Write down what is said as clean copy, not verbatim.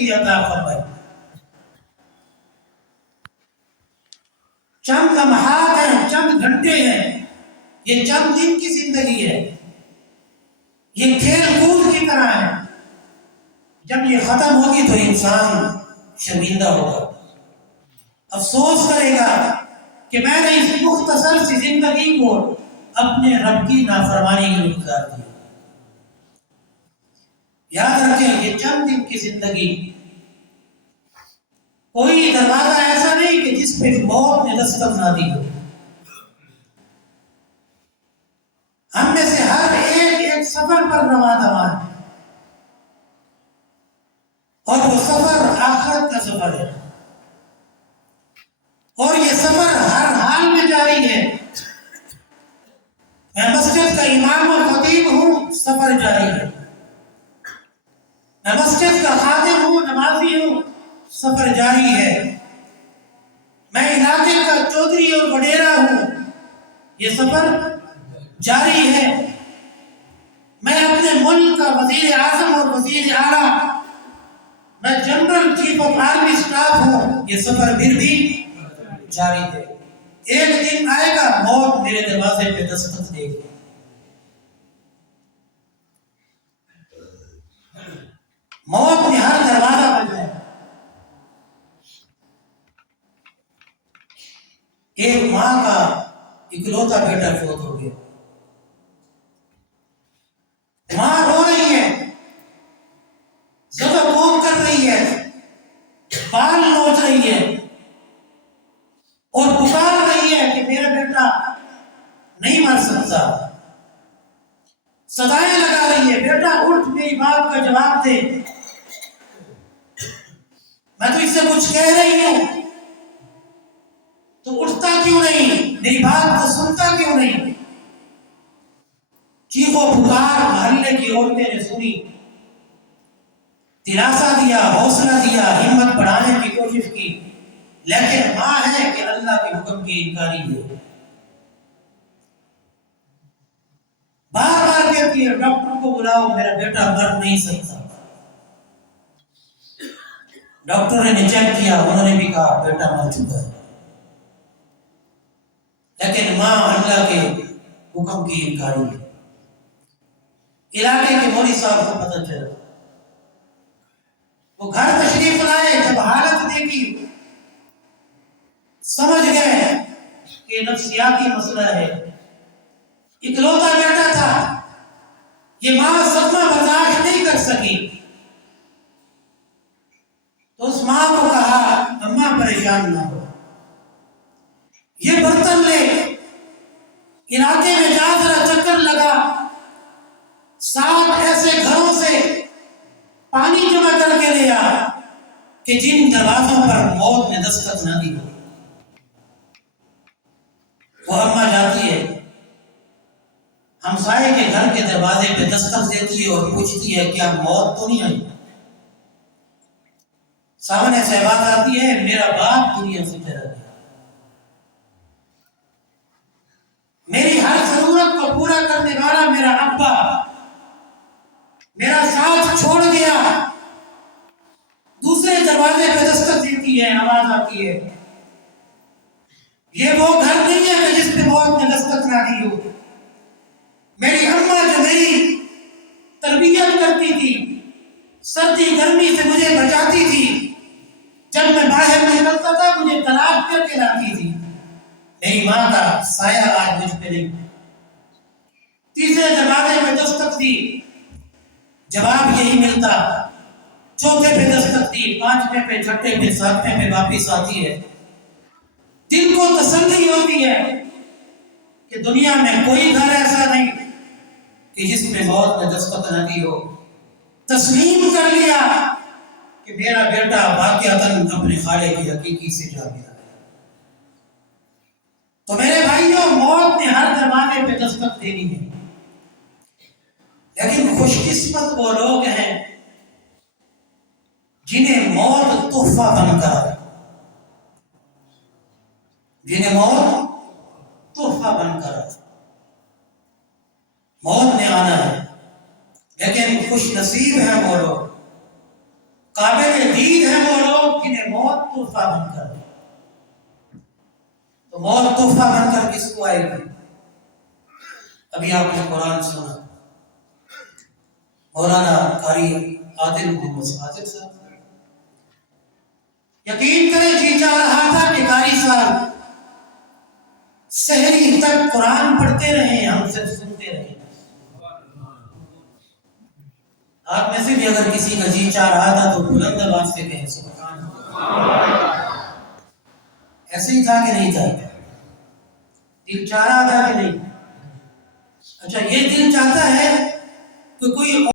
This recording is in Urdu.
زندگی عطا فرمائے. چند لمحات ہیں، چند گھنٹے ہیں، یہ چند دن کی زندگی ہے، یہ کھیل کود کی طرح ہے. جب یہ ختم ہوگی تو انسان شرمندہ ہوگا، افسوس کرے گا کہ میں نے اس مختصر سی زندگی کو اپنے رب کی نافرمانی میں گزار دی. یاد رکھیں یہ چند دن کی زندگی، کوئی دروازہ ایسا نہیں کہ جس پہ موت نے دستک نہ دی ہو. ہم میں سے ہر ایک سفر پر رواں ہے، اور وہ سفر آخرت کا سفر ہے، اور یہ سفر ہر حال میں جاری ہے. میں مسجد کا امام و خطیب ہوں، سفر جاری ہے. میں مسجد کا خادم ہوں، نمازی ہوں، سفر جاری ہے. میں علاقے کا چودھری اور وڈیرا ہوں، یہ سفر جاری ہے. میں اپنے ملک کا وزیر اعظم اور وزیر اعلیٰ، میں general chief of army staff ہوں، یہ سفر پھر بھی جاری ہے. ایک دن آئے گا موت میرے دروازے پہ دستک دے گی. موت نے ہر دروازہ بجایا. ایک ماں کا اکلوتا بیٹا فوت ہو گیا. ماں رو رہی ہے، زبر قوم کر رہی ہے، بال نوچ رہی ہے، اور پکار رہی ہے کہ میرا بیٹا نہیں مر سکتا. صدائیں لگا رہی ہے، بیٹا اٹھ، میری بات کا جواب دے، میں تو اس سے کچھ کہہ رہی ہوں، تو اٹھتا کیوں نہیں، میری بات کو سنتا کیوں نہیں. چیخ و پکار محلے کی عورتیں نے سنی، دلاسا دیا، حوصلہ دیا، ہمت بڑھانے کی کوشش کی، لیکن ماں ہے کہ اللہ کے حکم کی انکاری ہے. بار بار کہتی ہے ڈاکٹر کو بلاؤ، میرا بیٹا مر نہیں سکتا. ڈاکٹر نے چیک کیا، انہوں نے بھی کہا بیٹا مر چکا ہے. لیکن ماں اللہ کے حکم کی انکاری ہے. علاقے کے مولوی صاحب کو پتہ چلا، وہ گھر تشریف لائے. جب حالت دیکھی سمجھ گئے کہ نفسیاتی مسئلہ ہے. اکلوتا بیٹا تھا، یہ ماں صدمہ برداشت نہیں کر سکی. تو اس ماں کو کہا اماں پریشان نہ ہو، یہ برتن لے، علاقے میں جا ذرا چکر لگا، 7 ایسے گھروں سے پانی جمع کر کے لے آ کہ جن دروازوں پر موت نے دستک نہ دی. وہ اماں جاتی ہے، ہمسائے کے گھر کے دروازے پہ دستک دیتی ہے اور پوچھتی ہے کیا موت تو نہیں آئی. سامنے سے بات آتی ہے میرا باپ دنیا سے چلا گیا، میری ہر ضرورت کو پورا کرنے والا میرا ابا میرا ساتھ چھوڑ گیا. دوسرے دروازے پہ دستک دیتی ہے، آواز آتی ہے یہ وہ گھر نہیں ہے کہ جس پہ موت نے دستک نہ دی ہو. میری اماں جو میری تربیت کرتی تھی، سردی گرمی سے مجھے بچاتی تھی، جب میں باہر نکلتا تھا مجھے تلاش کر کے لاتی تھی، میری ماں کا سایہ آج مجھ پہ نہیں. تیسرے دروازے پہ دستک دی، جواب یہی ملتا. چوتھے پہ دستک دی، 5ویں پہ، 6ویں پہ، 7ویں پہ واپس آتی ہے. دل کو تسلی ہوتی ہے کہ دنیا میں کوئی گھر ایسا نہیں کہ جس میں موت نے دستک نہ دی ہو. تسلیم کر لیا کہ میرا بیٹا واقعتاً اپنے خالق کی حقیقی سے جا ملا. تو میرے بھائیوں، موت نے ہر دروازے پہ دستک دینی ہے، لیکن خوش قسمت وہ لوگ ہیں جنہیں موت تحفہ بن کر آئے، جنہیں موت تحفہ بن کر آئے. موت نے آنا ہے، لیکن خوش نصیب ہیں وہ لوگ، قابل دید ہیں وہ لوگ جنہیں موت تحفہ بن کر، تو موت تحفہ بن کر کس کو آئے گی؟ ابھی آپ نے قرآن سنا، مولانا قاری عادل محمد عادل صاحب، یقین کریں جی چاہ رہا تھا کہ قاری صاحب سحری تک قرآن پڑھتے رہے، ہم صرف سنتے رہے۔ آپ میں سے بھی اگر کسی کا جی چاہ رہا تھا تو بلند آواز سے کہیں سبحان اللہ۔ ایسے ہی تھا کہ نہیں تھا؟ دل چاہ رہا تھا کہ نہیں؟ اچھا، یہ دل چاہتا ہے کہ کوئی